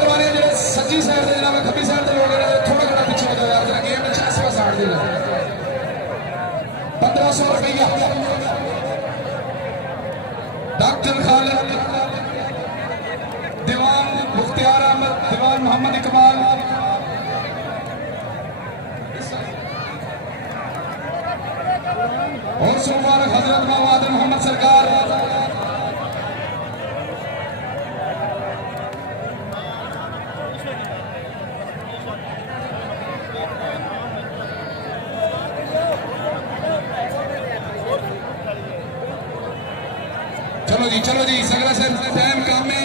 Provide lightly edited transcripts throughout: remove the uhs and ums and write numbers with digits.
दरबारे जो सज्जी साइड से जनाब खब्बी साइड से लोग थोड़ा थोड़ा पीछे हो जाओ यार जरा गेम में इस पास आड़ देना 1500 रुपया डॉक्टर खालिद दीवान मुख्तियार अहमद दीवान मोहम्मद इकबाल और सोमवार हजरत मोहम्मद मोहम्मद सरकार चलो जी सगला से टाइम काम में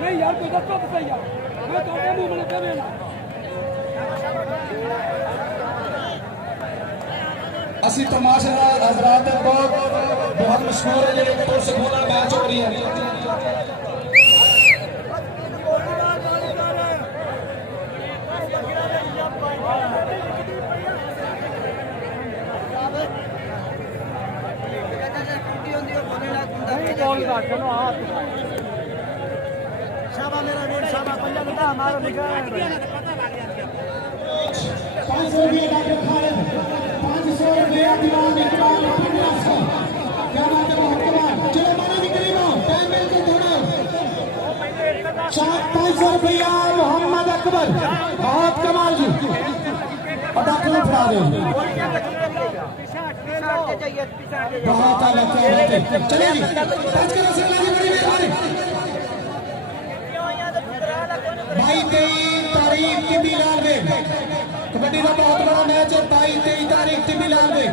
नहीं यार कोई दस तो यार मैं तो नहीं मैंने कर लेना असी तमाशा हजरात बहुत मशहूर है जो पुरसकून मैच हो रही है शाबा मेरा वीर शाबा पंजाब का हमारा लिखा है 500 रुपये डॉक्टर खालिद 500 रुपये दीवान इकबाल 1500 क्या बात है बहुत कमाल चलो मानो जी करीब आओ टाइम मिलके थोड़ा 500 रुपया मोहम्मद अकबर बहुत कमाल जी और डॉक्टर उठा दे बहुत अलग चलिए जी टच करो सरला जी बड़ी मेहरबानी भाई 23 तारीख की मिलान में कबड्डी का बहुत बड़ा मैच है 22-23 तारीख की मिलान में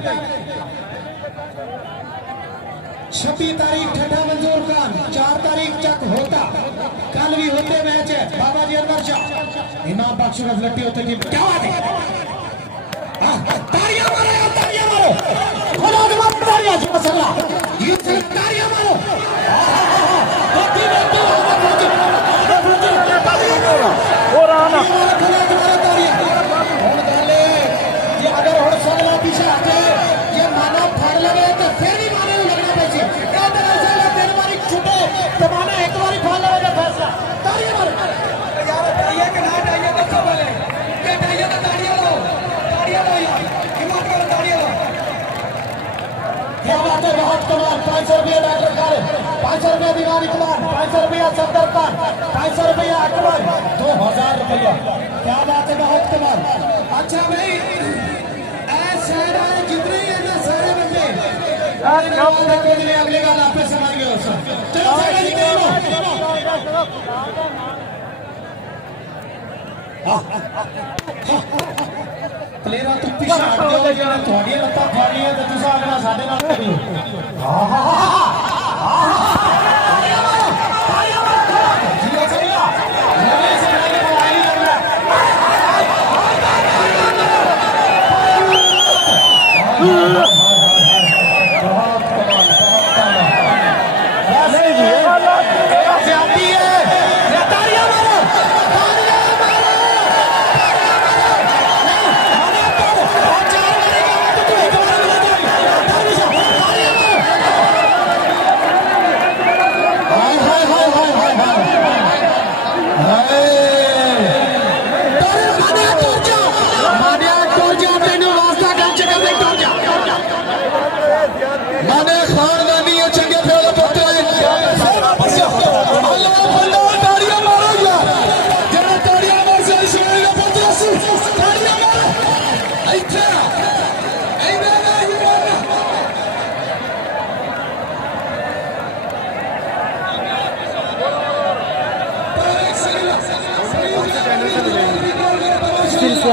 26 तारीख ठंडा मंजूर खान 4 तारीख तक होता कल भी होते मैच है बाबा जी अनवर शाह इमाम बख्श रजलट्टी होते की क्या बात है तालियां मारो खुदा के बाद तालियां जो सरला ये तालियां मारो और आना अगर और सरला पीछे आके ये मानो फाड़ लगे तो फिर भी माने लगना पैसे क्या तरह से तेरे बारी छूटे तो माने एक बारी फाड़ लगे फैसला तालियां मारो यार तालियां के ना तालियां तो सब बोले ये तालियां तो तालियां लो यार हिम्मत करो तालियां लो क्या बात है बहुत कमाल 500 रुपये डॉक्टर खालिद 500 रुपये दीवान इकबाल 500 रुपया सफदर खान 500 रुपया अकबर 2000 रुपया क्या बात है बहुत कमाल अच्छा भाई जितने ही है सारे बंदे अगले बार आप समझ गए चलो प्लेयरा तू पिछा हट जाओ जिन्हें थोड़ी लत्तां फाड़ियां ते तुसां अपना साडे नाल करियो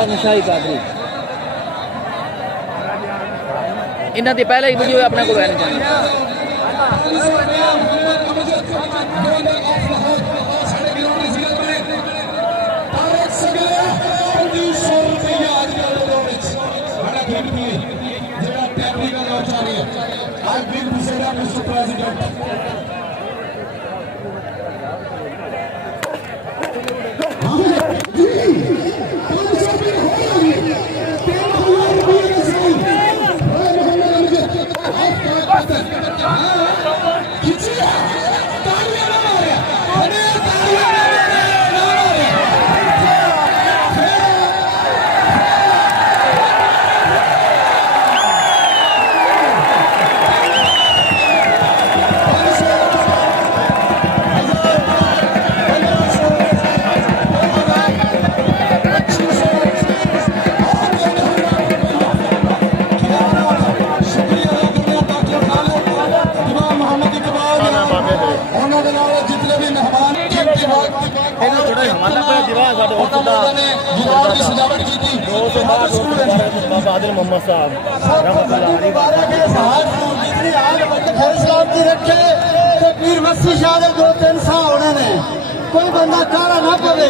नशाई कादरी इन्हों की पहले ही वीडियो अपने को लेना चाहते खिचिया तालियां ना मारे अरे तालियां ना मारे ਉਹਨਾਂ ਦੇ ਨਾਲ ਜਿੰਨੇ ਵੀ ਮਹਿਮਾਨ ਕੀਮਤੀ ਵਕਤ ਇਹਨਾਂ ਥੋੜਾ ਹਵਾਲਾ ਪਿਆ ਦੀਵਾਨ ਸਾਡੇ ਉੱਥੇ ਦਾ ਦੀਵਾਰ ਦੀ ਸਜਾਵਟ ਕੀਤੀ 200 ਬਾਬਾ ਆਦਿਲ ਮੁਹੰਮਦ ਸਾਹਿਬ ਰਹਿਮਤੁल्लाह अलैह मुबारक है साहब जितनी आग वक्त फैसला की रखे तो पीर मस्ती शाह दे 2-3 साह होने ने कोई बंदा काला ना पवे